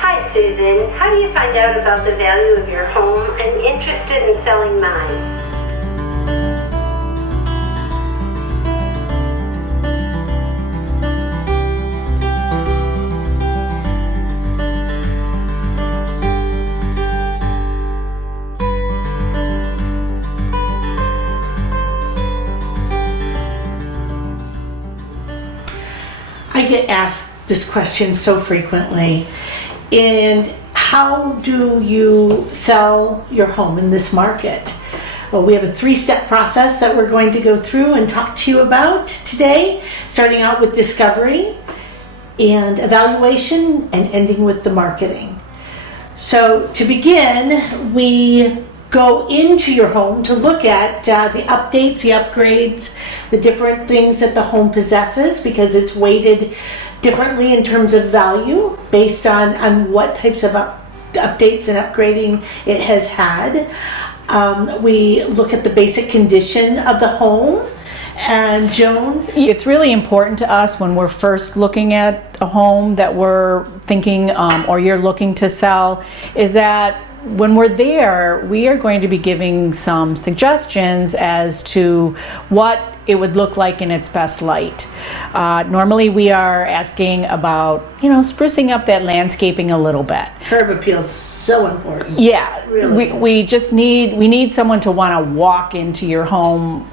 Hi, Susan. How do you find out about the value of your home? I'm interested in selling mine. I get asked this question so frequently. And how do you sell your home in this market? Well, we have a 3-step process that we're going to go through and talk to you about today, starting out with discovery and evaluation and ending with the marketing. So to begin, we go into your home to look at the updates, the upgrades, the different things that the home possesses, because it's weighted differently in terms of value based on what types of updates and upgrading it has had. We look at the basic condition of the home. And Joan? It's really important to us when we're first looking at a home that we're thinking or you're looking to sell, is that when we're there, we are going to be giving some suggestions as to what it would look like in its best light. Normally we are asking about, sprucing up that landscaping a little bit. Curb appeal is so important. Yeah, really we need someone to want to walk into your home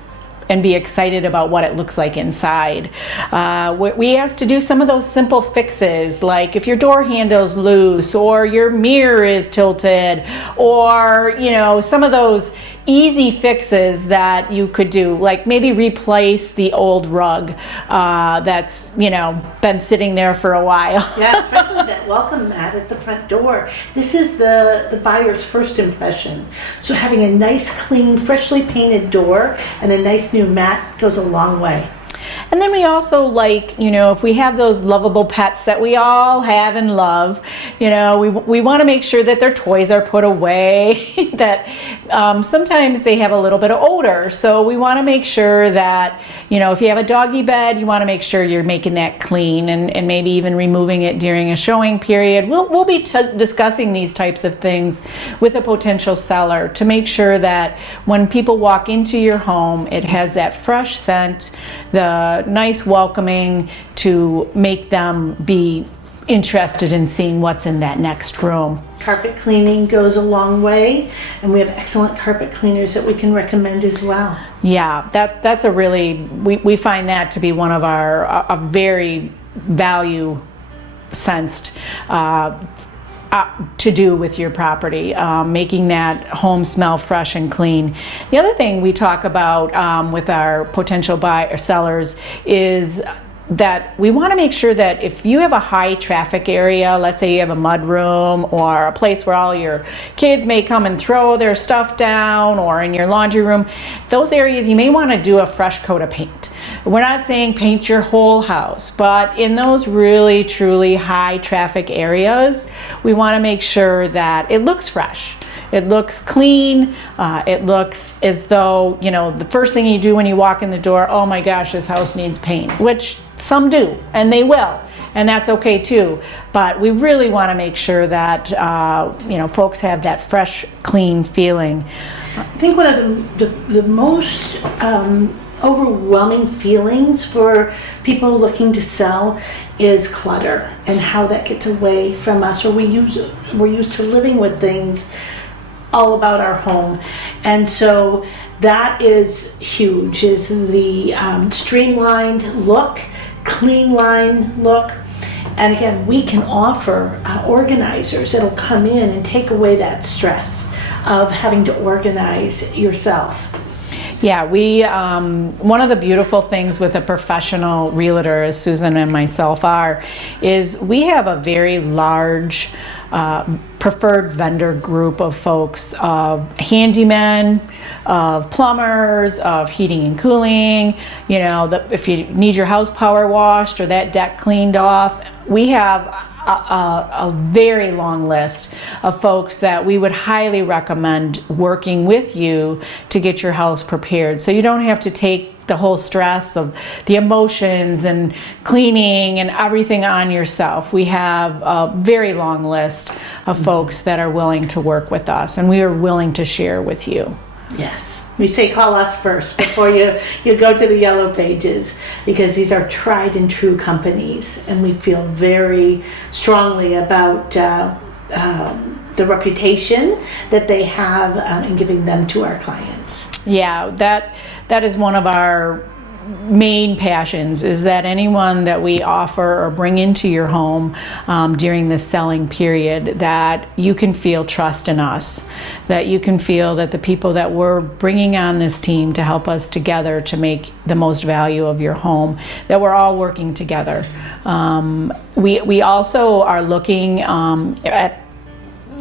and be excited about what it looks like inside. We asked to do some of those simple fixes, like if your door handle's loose or your mirror is tilted, or some of those easy fixes that you could do, like maybe replace the old rug that's been sitting there for a while. Yeah, especially that welcome mat at the front door. This is the buyer's first impression. So having a nice, clean, freshly painted door and a nice new mat goes a long way. And then we also if we have those lovable pets that we all have and love, we want to make sure that their toys are put away, that sometimes they have a little bit of odor. So we want to make sure that, if you have a doggy bed, you want to make sure you're making that clean and maybe even removing it during a showing period. We'll be discussing these types of things with a potential seller to make sure that when people walk into your home, it has that fresh scent, the nice welcoming to make them be interested in seeing what's in that next room. Carpet cleaning goes a long way, and we have excellent carpet cleaners that we can recommend as well. Yeah, that's a really, we find that to be one of our a very value sensed to do with your property, making that home smell fresh and clean. The other thing we talk about with our potential buyer sellers is that we want to make sure that if you have a high traffic area, let's say you have a mud room or a place where all your kids may come and throw their stuff down, or in your laundry room, those areas you may want to do a fresh coat of paint. We're not saying paint your whole house, but in those really truly high traffic areas, we want to make sure that it looks fresh. It looks clean. It looks as though, the first thing you do when you walk in the door, oh my gosh, this house needs paint, which some do, and they will, and that's okay too. But we really want to make sure that, folks have that fresh, clean feeling. I think one of the most overwhelming feelings for people looking to sell is clutter and how that gets away from us, or we're used to living with things all about our home. And so that is huge, is the streamlined look, clean line look. And again, we can offer organizers that'll come in and take away that stress of having to organize yourself. Yeah, one of the beautiful things with a professional realtor, as Susan and myself are, is we have a very large preferred vendor group of folks, of handymen, of plumbers, of heating and cooling. If you need your house power washed or that deck cleaned off, we have a very long list of folks that we would highly recommend working with you to get your house prepared. So you don't have to take the whole stress of the emotions and cleaning and everything on yourself. We have a very long list of folks that are willing to work with us, and we are willing to share with you. Yes. We say call us first before you go to the yellow pages, because these are tried and true companies, and we feel very strongly about the reputation that they have in giving them to our clients. Yeah, that is one of our main passions, is that anyone that we offer or bring into your home during this selling period, that you can feel trust in us, that you can feel that the people that we're bringing on this team to help us together to make the most value of your home, that we're all working together. We also are looking at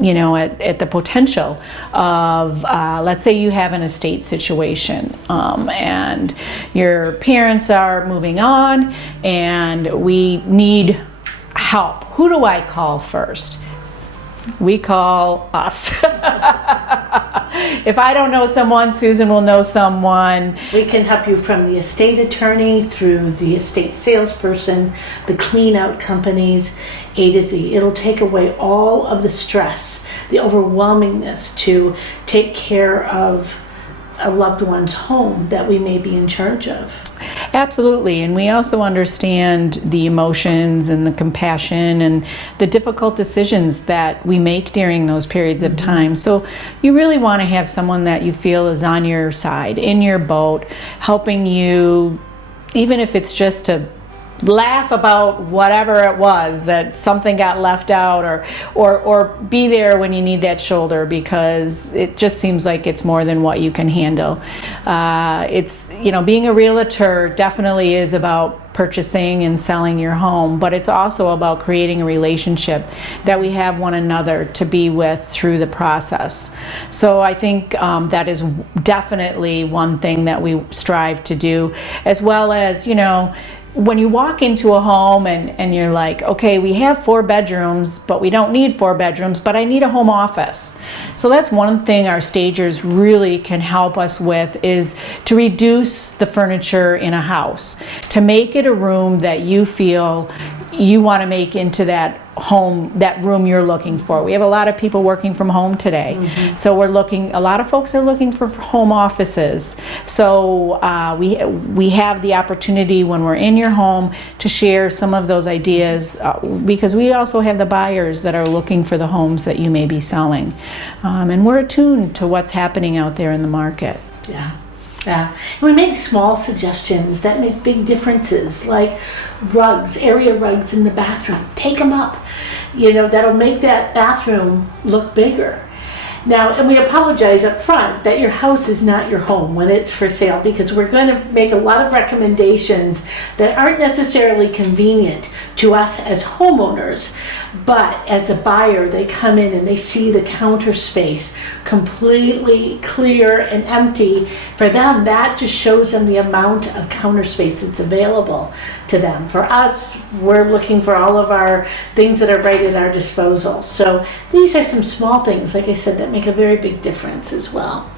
the potential of, let's say you have an estate situation and your parents are moving on and we need help. Who do I call first? We call us. If I don't know someone, Susan will know someone. We can help you from the estate attorney through the estate salesperson, the clean out companies, A to Z. It'll take away all of the stress, the overwhelmingness to take care of a loved one's home that we may be in charge of. Absolutely, and we also understand the emotions and the compassion and the difficult decisions that we make during those periods of time. So you really want to have someone that you feel is on your side, in your boat, helping you, even if it's just to laugh about whatever it was, that something got left out, or be there when you need that shoulder, because it just seems like it's more than what you can handle. It's, being a realtor definitely is about purchasing and selling your home, but it's also about creating a relationship that we have one another to be with through the process. So I think that is definitely one thing that we strive to do, as well as, when you walk into a home and you're like, okay, we have 4 bedrooms, but we don't need 4 bedrooms, but I need a home office. So that's one thing our stagers really can help us with, is to reduce the furniture in a house, to make it a room that you feel you want to make into that home, that room you're looking for. We have a lot of people working from home today. So a lot of folks are looking for home offices. So we have the opportunity when we're in your home to share some of those ideas, because we also have the buyers that are looking for the homes that you may be selling. And we're attuned to what's happening out there in the market. Yeah. And we make small suggestions that make big differences, like rugs, area rugs in the bathroom. Take them up. That'll make that bathroom look bigger. Now, and we apologize up front that your house is not your home when it's for sale, because we're going to make a lot of recommendations that aren't necessarily convenient to us as homeowners, but as a buyer, they come in and they see the counter space completely clear and empty. For them, that just shows them the amount of counter space that's available to them. For us, we're looking for all of our things that are right at our disposal. So these are some small things, like I said, that make a very big difference as well.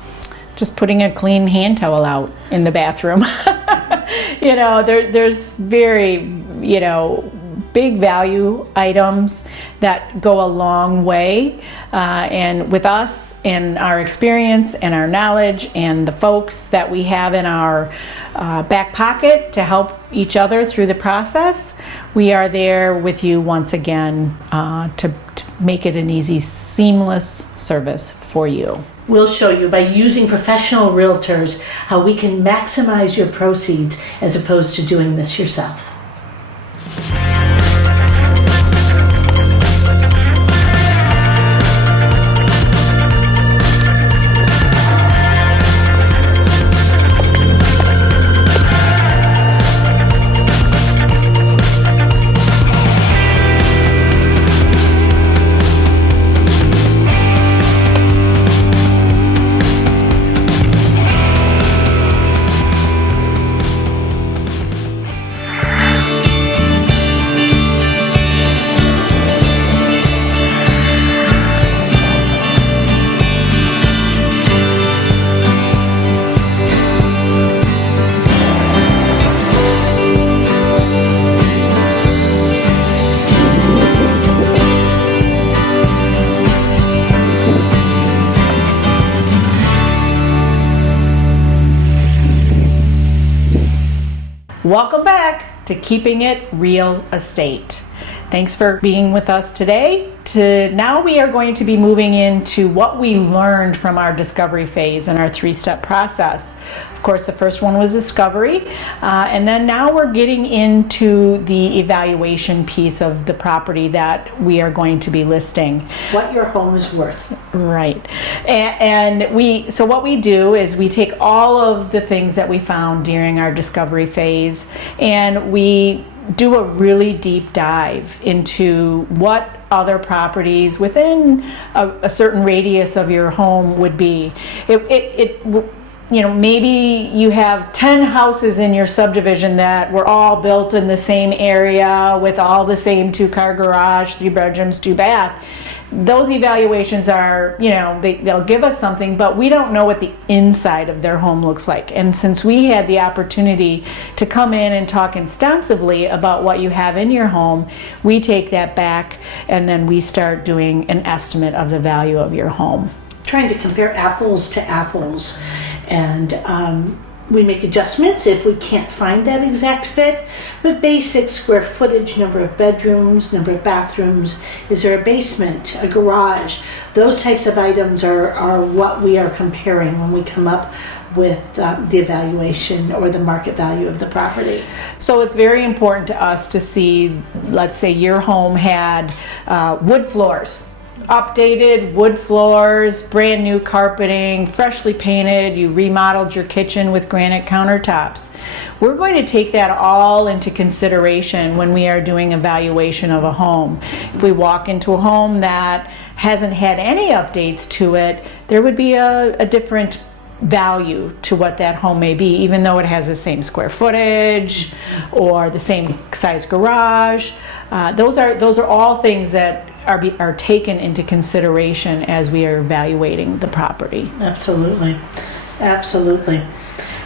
Just putting a clean hand towel out in the bathroom. There's very, big value items that go a long way. And with us and our experience and our knowledge and the folks that we have in our back pocket to help each other through the process, we are there with you once again to make it an easy, seamless service for you. We'll show you, by using professional realtors, how we can maximize your proceeds as opposed to doing this yourself. Welcome back to Keeping It Real Estate. Thanks for being with us today. Now we are going to be moving into what we learned from our discovery phase and our 3-step process. Of course, the first one was discovery, and then now we're getting into the evaluation piece of the property that we are going to be listing. What your home is worth. Right. So what we do is we take all of the things that we found during our discovery phase, and we do a really deep dive into what other properties within a certain radius of your home would be. Maybe you have 10 houses in your subdivision that were all built in the same area with all the same 2-car garage, 3 bedrooms, 2 bath. Those evaluations are, they'll give us something, but we don't know what the inside of their home looks like. And since we had the opportunity to come in and talk extensively about what you have in your home, we take that back and then we start doing an estimate of the value of your home. Trying to compare apples to apples, and we make adjustments if we can't find that exact fit, but basic square footage, number of bedrooms, number of bathrooms, is there a basement, a garage, those types of items are what we are comparing when we come up with the evaluation or the market value of the property. So it's very important to us to see, let's say your home had wood floors, updated wood floors, brand new carpeting, freshly painted, you remodeled your kitchen with granite countertops. We're going to take that all into consideration when we are doing evaluation of a home. If we walk into a home that hasn't had any updates to it, there would be a different value to what that home may be, even though it has the same square footage or the same size garage. Those are all things that are taken into consideration as we are evaluating the property. Absolutely.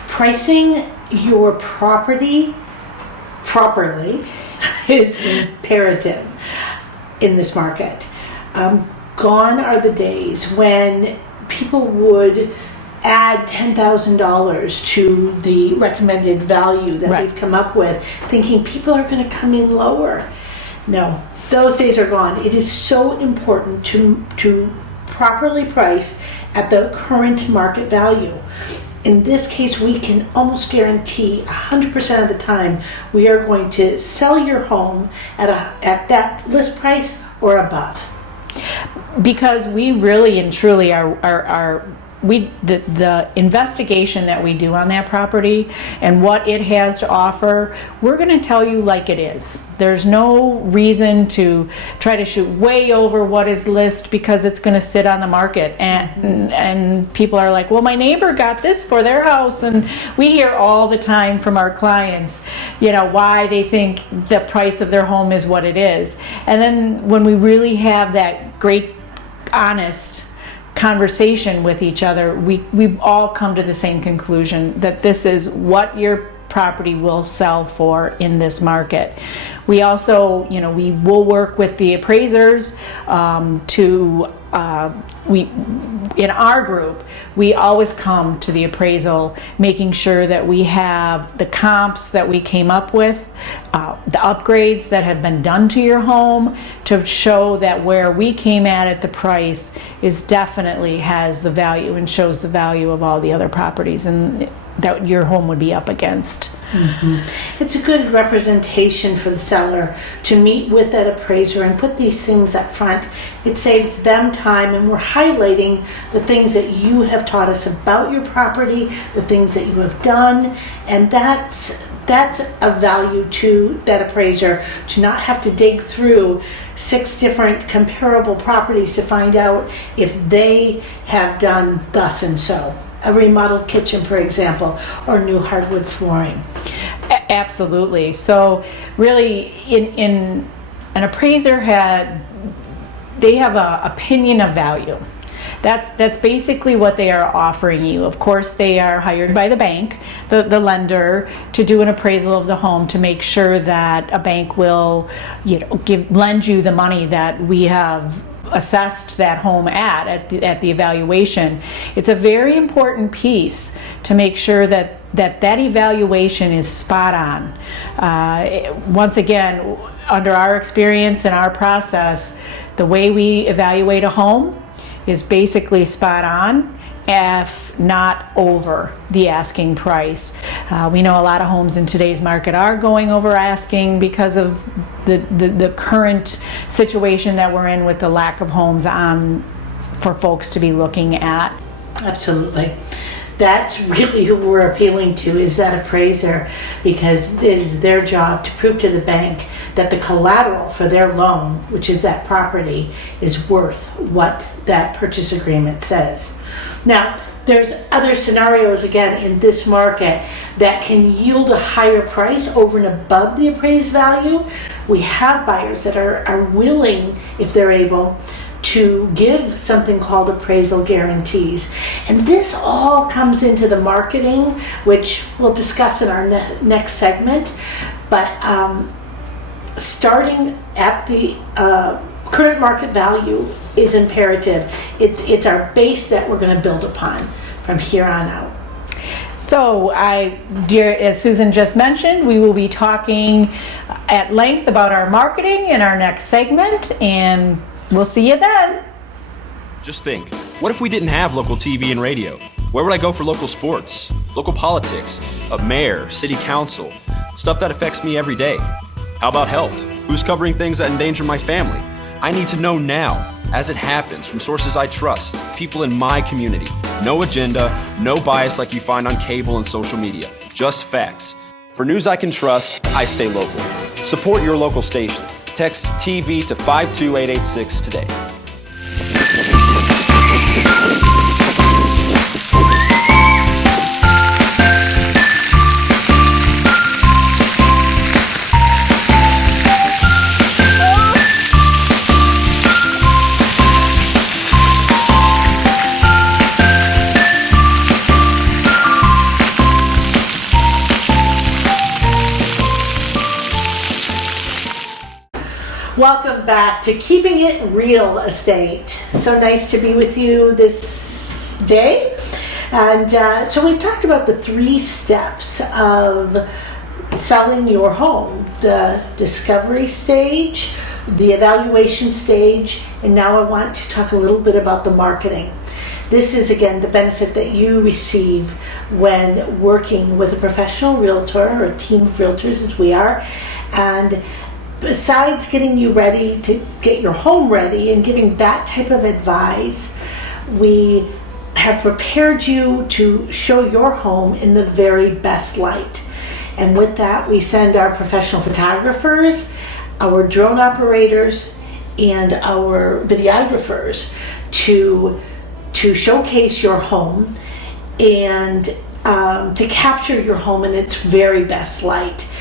Pricing your property properly is imperative in this market. Gone are the days when people would add $10,000 to the recommended value that we've come up with, thinking people are going to come in lower. No, those days are gone. It is so important to properly price at the current market value. In this case, we can almost guarantee 100% of the time we are going to sell your home at that list price or above. Because we really and truly the investigation that we do on that property and what it has to offer, we're going to tell you like it is. There's no reason to try to shoot way over what is listed because it's going to sit on the market. And people are like, well, my neighbor got this for their house. And we hear all the time from our clients, why they think the price of their home is what it is. And then when we really have that great, honest conversation with each other, we all come to the same conclusion that this is what your property will sell for in this market. We also, we will work with the appraisers in our group, we always come to the appraisal making sure that we have the comps that we came up with, the upgrades that have been done to your home to show that where we came at the price is definitely has the value and shows the value of all the other properties and that your home would be up against. Mm-hmm. It's a good representation for the seller to meet with that appraiser and put these things up front. It saves them time, and we're highlighting the things that you have taught us about your property, the things that you have done, and that's a value to that appraiser, to not have to dig through 6 different comparable properties to find out if they have done thus and so. A remodeled kitchen, for example, or new hardwood flooring. Absolutely. So really, in an appraiser they have an opinion of value. That's basically what they are offering you. Of course, they are hired by the bank, the lender, to do an appraisal of the home to make sure that a bank will, lend you the money that we have assessed that home at the evaluation. It's a very important piece to make sure that that evaluation is spot on. Once again, under our experience and our process, the way we evaluate a home is basically spot on, if not over the asking price. We know a lot of homes in today's market are going over asking because of the current situation that we're in with the lack of homes on for folks to be looking at. Absolutely. That's really who we're appealing to, is that appraiser, because it is their job to prove to the bank that the collateral for their loan, which is that property, is worth what that purchase agreement says. Now, there's other scenarios, again, in this market that can yield a higher price over and above the appraised value. We have buyers that are willing, if they're able, to give something called appraisal guarantees. And this all comes into the marketing, which we'll discuss in our next segment. But starting at the current market value is imperative. It's our base that we're going to build upon from here on out. So, as Susan just mentioned, we will be talking at length about our marketing in our next segment, and we'll see you then. Just think, what if we didn't have local TV and radio? Where would I go for local sports, local politics, a mayor, city council, stuff that affects me every day? How about health? Who's covering things that endanger my family? I need to know now, as it happens, from sources I trust, people in my community. No agenda, no bias like you find on cable and social media. Just facts. For news I can trust, I stay local. Support your local station. Text TV to 52886 today. Welcome back to Keeping It Real Estate. So nice to be with you this day. And so we've talked about the 3 steps of selling your home: the discovery stage, the evaluation stage, and now I want to talk a little bit about the marketing. This is, again, the benefit that you receive when working with a professional realtor or a team of realtors, as we are. And besides getting you ready to get your home ready and giving that type of advice, we have prepared you to show your home in the very best light. And with that, we send our professional photographers, our drone operators, and our videographers to showcase your home and to capture your home in its very best light.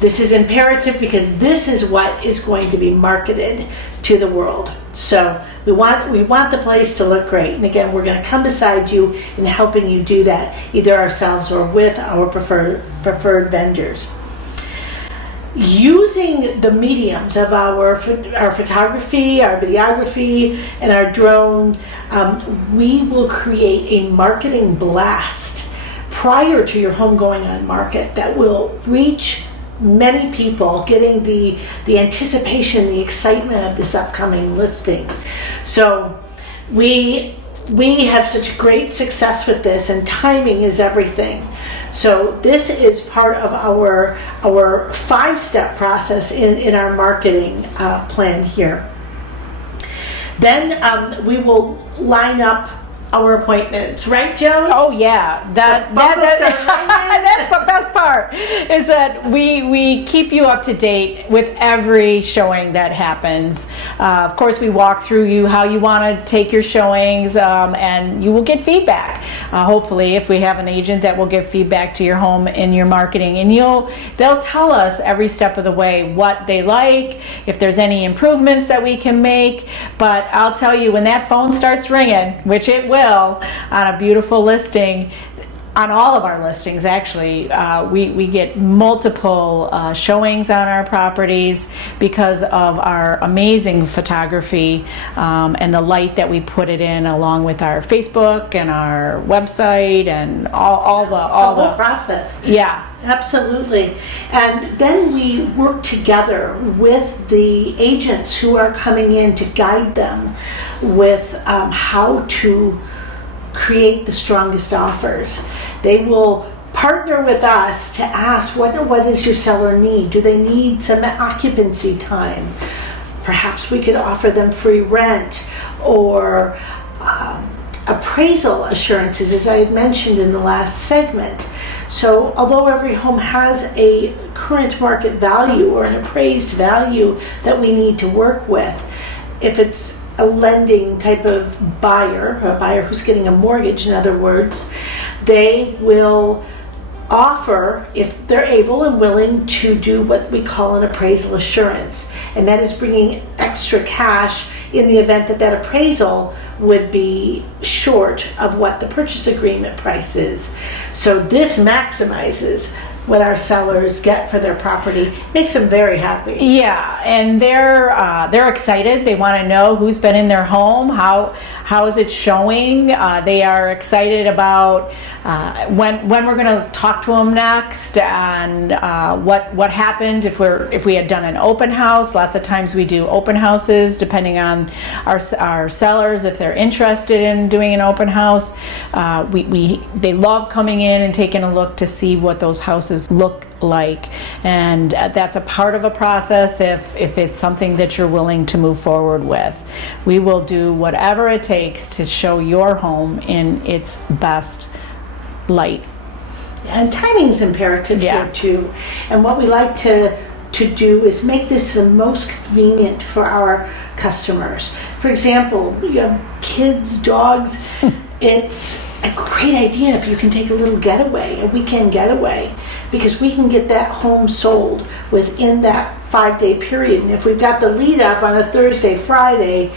This is imperative because this is what is going to be marketed to the world. So we want the place to look great. And again, we're going to come beside you in helping you do that, either ourselves or with our preferred vendors. Using the mediums of our photography, our videography, and our drone, we will create a marketing blast prior to your home going on market that will reach many people, getting the anticipation, the excitement of this upcoming listing. So we have such great success with this, and timing is everything. So this is part of our 5-step process in our marketing plan here. Then we will line up our appointments, right, Joan? Oh yeah, that's the best part, is that we keep you up to date with every showing that happens. Of course, we walk through you how you want to take your showings, and you will get feedback. Hopefully, if we have an agent that will give feedback to your home in your marketing, and they'll tell us every step of the way what they like, if there's any improvements that we can make. But I'll tell you, when that phone starts ringing, which it will on a beautiful listing, on all of our listings, actually, we get multiple showings on our properties because of our amazing photography and the light that we put it in, along with our Facebook and our website and all the whole process. Yeah. Absolutely. And then we work together with the agents who are coming in to guide them with how to create the strongest offers. They will partner with us to ask, what does your seller need? Do they need some occupancy time? Perhaps we could offer them free rent or appraisal assurances, as I had mentioned in the last segment. So although every home has a current market value or an appraised value that we need to work with, if it's a lending type of buyer, a buyer who's getting a mortgage, in other words, they will offer, if they're able and willing, to do what we call an appraisal assurance. And that is bringing extra cash in the event that that appraisal would be short of what the purchase agreement price is. So this maximizes what our sellers get for their property, makes them very happy. Yeah, and they're excited. They want to know who's been in their home, how is it showing. They are excited about when we're going to talk to them next, and what happened if we had done an open house. Lots of times we do open houses depending on our sellers, if they're interested in doing an open house. They love coming in and taking a look to see what those houses look like, and that's a part of a process. If it's something that you're willing to move forward with, we will do whatever it takes to show your home in its best light. And timing is imperative here too. And what we like to do is make this the most convenient for our customers. For example, you have kids, dogs. It's a great idea if you can take a little getaway, a weekend getaway, because we can get that home sold within that 5-day period. And if we've got the lead up on a Thursday, Friday,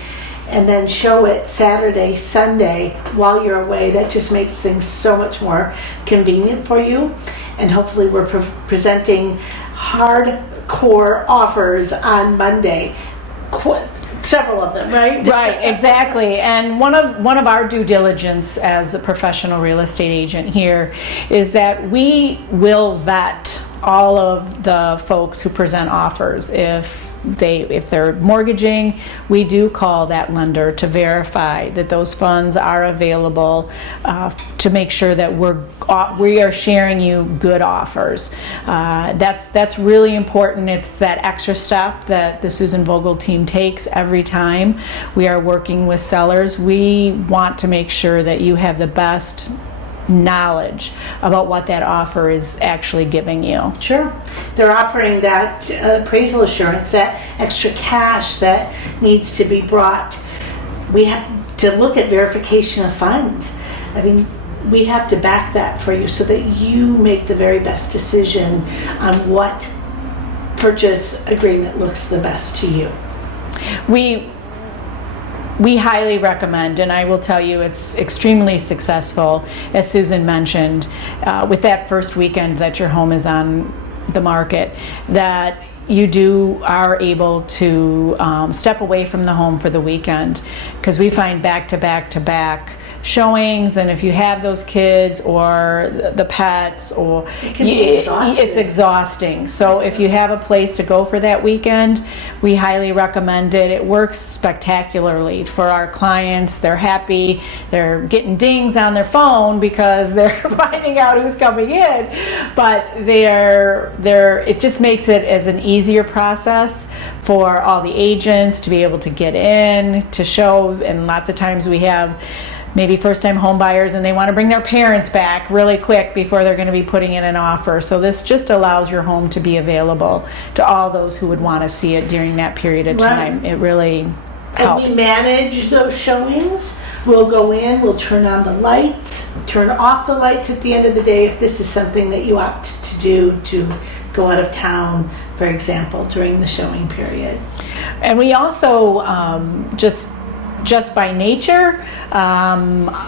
and then show it Saturday, Sunday while you're away, that just makes things so much more convenient for you. And hopefully we're presenting hardcore offers on Monday. Several of them, right? Right, exactly. And one of our due diligence as a professional real estate agent here is that we will vet all of the folks who present offers. If they're mortgaging, we do call that lender to verify that those funds are available, to make sure that we are sharing you good offers. That's really important. It's that extra step that the Susan Vogel team takes every time we are working with sellers. We want to make sure that you have the best knowledge about what that offer is actually giving you. Sure. They're offering that appraisal assurance, that extra cash that needs to be brought. We have to look at verification of funds. I mean, we have to back that for you so that you make the very best decision on what purchase agreement looks the best to you. We highly recommend, and I will tell you it's extremely successful, as Susan mentioned, with that first weekend that your home is on the market, that you are able to step away from the home for the weekend, because we find back to back showings, and if you have those kids or the pets, or it's exhausting. So if you have a place to go for that weekend, we highly recommend it. It works spectacularly for our clients. They're happy. They're getting dings on their phone because they're finding out who's coming in, but it just makes it as an easier process for all the agents to be able to get in, to show. And lots of times we have maybe first-time home buyers and they want to bring their parents back really quick before they're going to be putting in an offer. So this just allows your home to be available to all those who would want to see it during that period of time. Right. It really helps. And we manage those showings. We'll go in, we'll turn on the lights, turn off the lights at the end of the day if this is something that you opt to do, to go out of town, for example, during the showing period. And we also just just by nature,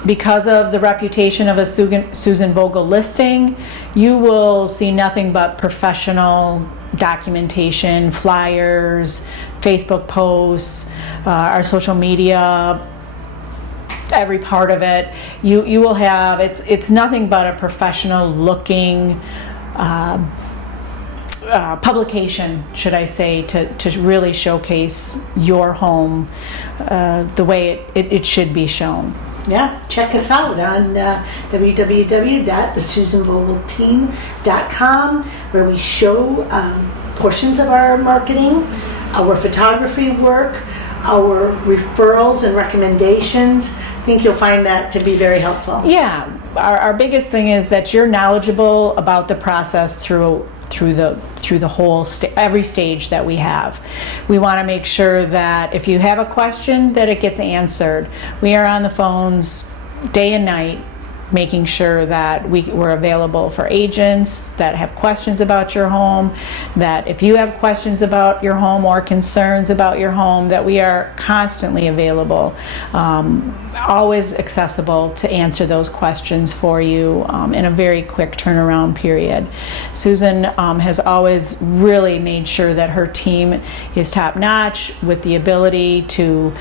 because of the reputation of a Susan Vogel listing, you will see nothing but professional documentation, flyers, Facebook posts, our social media, every part of it. You will have, it's nothing but a professional looking publication, should I say, to really showcase your home the way it should be shown. Yeah, check us out on www.thesusanvogelteam.com, where we show portions of our marketing, our photography work, our referrals and recommendations. I think you'll find that to be very helpful. Yeah, our biggest thing is that you're knowledgeable about the process through the whole every stage that we have. We want to make sure that if you have a question, that it gets answered. We are on the phones day and night, making sure that we're available for agents that have questions about your home, that if you have questions about your home or concerns about your home, that we are constantly available, always accessible to answer those questions for you in a very quick turnaround period. Susan has always really made sure that her team is top-notch with the ability to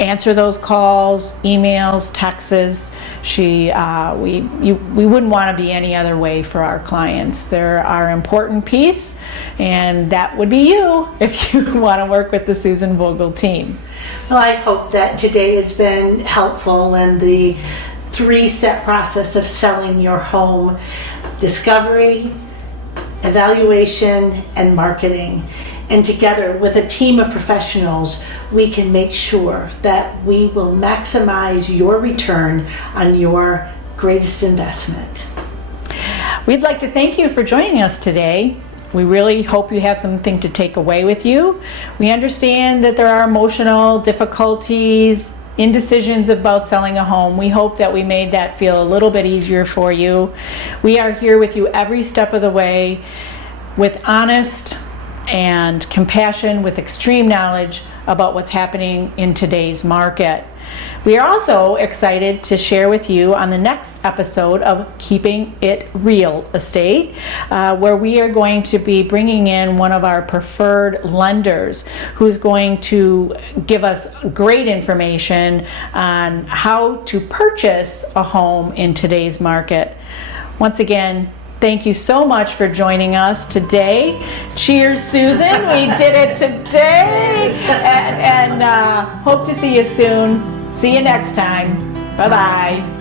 answer those calls, emails, texts. We wouldn't want to be any other way for our clients. They're our important piece, and that would be you if you want to work with the Susan Vogel team. Well, I hope that today has been helpful in the 3-step process of selling your home: discovery, evaluation, and marketing. And together with a team of professionals, we can make sure that we will maximize your return on your greatest investment. We'd like to thank you for joining us today. We really hope you have something to take away with you. We understand that there are emotional difficulties, indecisions about selling a home. We hope that we made that feel a little bit easier for you. We are here with you every step of the way with honest and compassion, with extreme knowledge about what's happening in today's market. We are also excited to share with you on the next episode of Keeping It Real Estate, where we are going to be bringing in one of our preferred lenders who's going to give us great information on how to purchase a home in today's market. Once again, thank you so much for joining us today. Cheers, Susan. We did it today. And hope to see you soon. See you next time. Bye-bye.